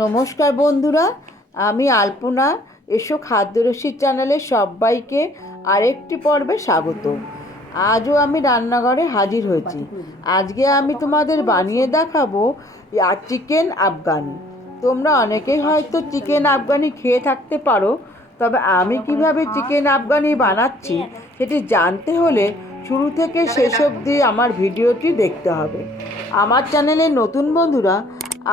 নমস্কার বন্ধুরা, আমি আলপনা। এসো খাদ্যরসির চ্যানেলে সবাইকে আরেকটি পর্বে স্বাগত। আজও আমি রান্নাঘরে হাজির হয়েছি। আজকে আমি তোমাদের বানিয়ে দেখাবো চিকেন আফগানি। তোমরা অনেকেই হয়তো চিকেন আফগানি খেয়ে থাকতে পারো, তবে আমি কীভাবে চিকেন আফগানি বানাচ্ছি সেটি জানতে হলে শুরু থেকে শেষ অবধি আমার ভিডিওটি দেখতে হবে। আমার চ্যানেলে নতুন বন্ধুরা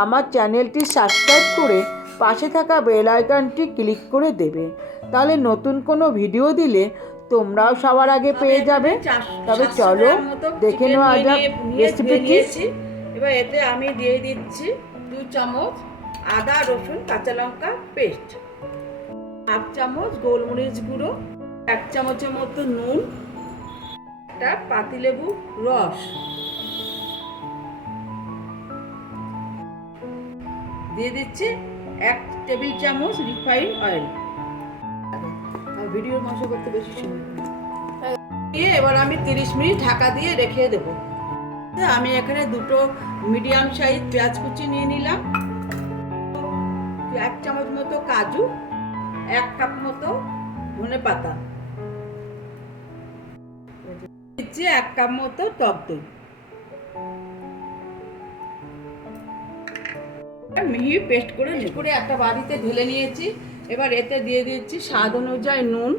আমার চ্যানেলটি সাবস্ক্রাইব করে পাশে থাকা বেল আইকনটি ক্লিক করে দেবে। তাহলে নতুন কোনো ভিডিও দিলে তোমরাও সবার আগে পেয়ে যাবে। তবে চলো দেখে নেওয়া যাক রেসিপিটি এবার এতে আমি দিয়ে দিচ্ছি দু চামচ আদা রসুন কাঁচা লঙ্কা পেস্ট। হাফ চামচ গোলমরিচ গুঁড়ো এক চামচের মতো নুন একটা পাতিলেবু রস। দিয়ে দিচ্ছি এক টেবিল চামচ রিফাইন অয়েল। ভিডিও মাংস করতে বেশি সময় দিয়ে এবার আমি তিরিশ মিনিট ঢাকা দিয়ে রেখে দেবো। আমি এখানে দুটো মিডিয়াম সাইজ পেঁয়াজ কুচি নিয়ে নিলাম। এক চামচ মতো কাজু, এক কাপ মতো ধনে পাতা। দিচ্ছি এক কাপ মতো টক দই। মিহি পেস্ট করে। করে একটা বাড়িতে ঢেলে নিয়েছি। এবার এতে দিয়ে দিচ্ছি স্বাদ অনুযায়ী নুন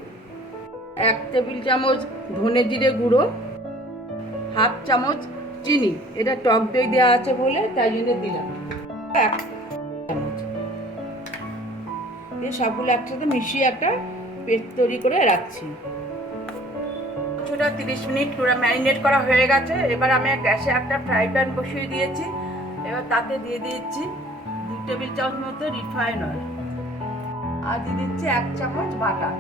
এক টেবিল চামচ ধনে জিরে গুঁড়ো হাফ চামচ চিনি। এটা টক দই দেওয়া আছে বলে তাই জন্য দিলাম। এক চামচ। দিয়ে সবগুলো একসাথে মিশিয়ে একটা পেস্ট তৈরি করে রাখছি। মাংসটা তিরিশ মিনিট পুরো ম্যারিনেট করা হয়ে গেছে। এবার আমি গ্যাসে একটা ফ্রাই প্যান বসিয়ে দিয়েছি। এবার তাতে দিয়ে দিয়েছি টেবিল চামচ মতো রিফাইন অয়েল আর দিয়ে দিচ্ছি এক চামচ বাটার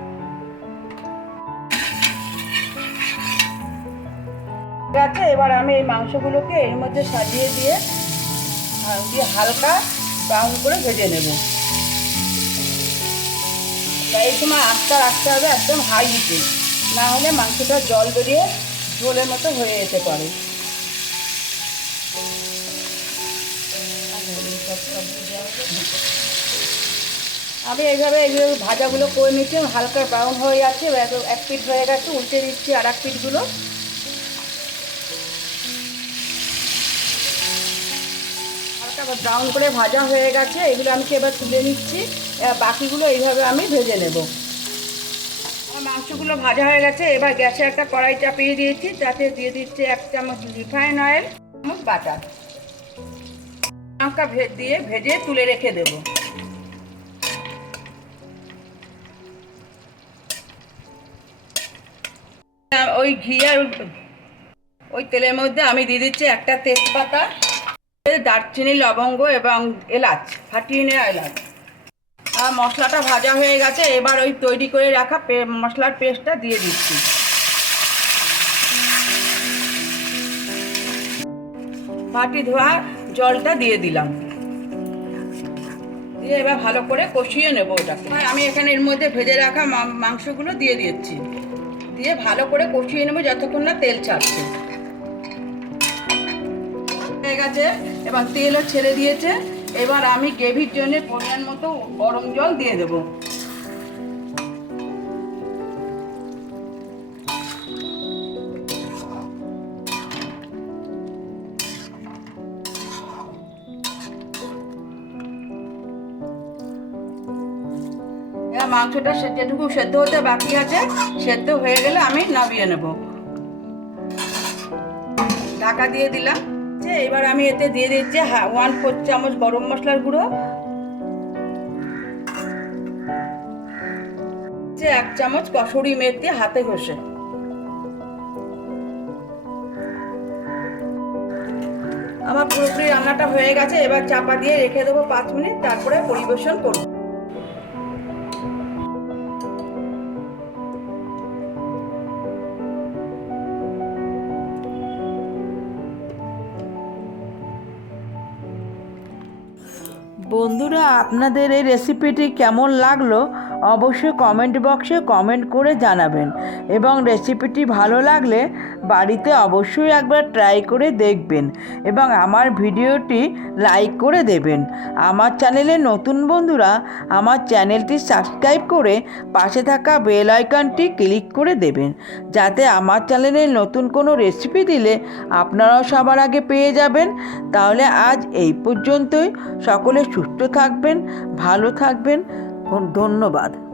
ঠিক আছে, এবার আমি এই মাংসগুলোকে এর মধ্যে সাজিয়ে দিয়ে দিয়ে হালকা ব্রাউন করে ভেজে নেব। তাই এই সময় আস্তে রাখতে হবে একদম হাই হিটে। না হলে মাংসটা জল বেরিয়ে ঝোলের মতো হয়ে যেতে পারে। আমি এইভাবে এইভাবে ভাজাগুলো করে নিচ্ছি হালকা ব্রাউন হয়ে যাচ্ছে এক- পিঠ হয়ে গেছে, উল্টে দিচ্ছি আর এক পিঠগুলো। হালকা ব্রাউন করে ভাজা হয়ে গেছে, এগুলো আমি এবার তুলে নিচ্ছি বাকিগুলো এইভাবে আমি ভেজে নেব। আমার মাংসগুলো ভাজা হয়ে গেছে, এবার গ্যাসে একটা কড়াই চাপিয়ে দিয়েছি, তাতে দিয়ে দিচ্ছি এক চামচ রিফাইন অয়েল চামচ বাটার। লঙ্কা ভে, দিয়ে ভেজে তুলে রেখে দেবো। ওই ঘি আর ওই তেলের মধ্যে আমি দিয়ে দিচ্ছি একটা তেজপাতা, দারচিনি, লবঙ্গ এবং এলাচ, ফাটিয়ে নেওয়া এলাচ। আর মশলাটা ভাজা হয়ে গেছে, এবার ওই তৈরি করে রাখা মশলার পেস্টটা দিয়ে দিচ্ছি। বাটি ধোয়া জলটা দিয়ে দিলাম। দিয়ে এবার ভালো করে কষিয়ে নেব ওটাকে। আমি এখানে এর মধ্যে ভেজে রাখা মাংসগুলো দিয়ে দিচ্ছি। দিয়ে ভালো করে কষিয়ে নেব যতক্ষণ না তেল ছাড়ছে। হয়ে গেছে। এবার তেলও ছেড়ে দিয়েছে। এবার আমি গ্রেভির জন্য পরিমাণ মতো গরম জল দিয়ে দেবো। মাংসটা যেটুকু সেদ্ধ হতে বাকি আছে, সেদ্ধ হয়ে গেলে আমি নামিয়ে নেব। ঢাকা দিয়ে দিলাম। যে এবার আমি এতে দিয়ে দিচ্ছি ওয়ান ফোর চামচ গরম মশলার গুঁড়ো। যে এক চামচ কসুরি মেথি হাতে ঘষে। আমার পুরোপুরি রান্নাটা হয়ে গেছে। এবার চাপা দিয়ে রেখে দেবো পাঁচ মিনিট, তারপরে পরিবেশন করব। বন্ধুরা আপনাদের এই রেসিপিটি কেমন লাগল? অবশ্যই কমেন্ট বক্সে কমেন্ট করে জানাবেন। এবং রেসিপিটি ভালো লাগলে বাড়িতে অবশ্যই একবার ট্রাই করে দেখবেন। এবং আমার ভিডিওটি লাইক করে দেবেন। আমার চ্যানেলে নতুন বন্ধুরা, আমার চ্যানেলটি সাবস্ক্রাইব করে পাশে থাকা বেল আইকনটি ক্লিক করে দেবেন। যাতে আমার চ্যানেলে নতুন কোনো রেসিপি দিলে আপনারাও সবার আগে পেয়ে যাবেন। তাহলে আজ এই পর্যন্তই। সকলে সুস্থ থাকবেন, ভালো থাকবেন। ধন্যবাদ।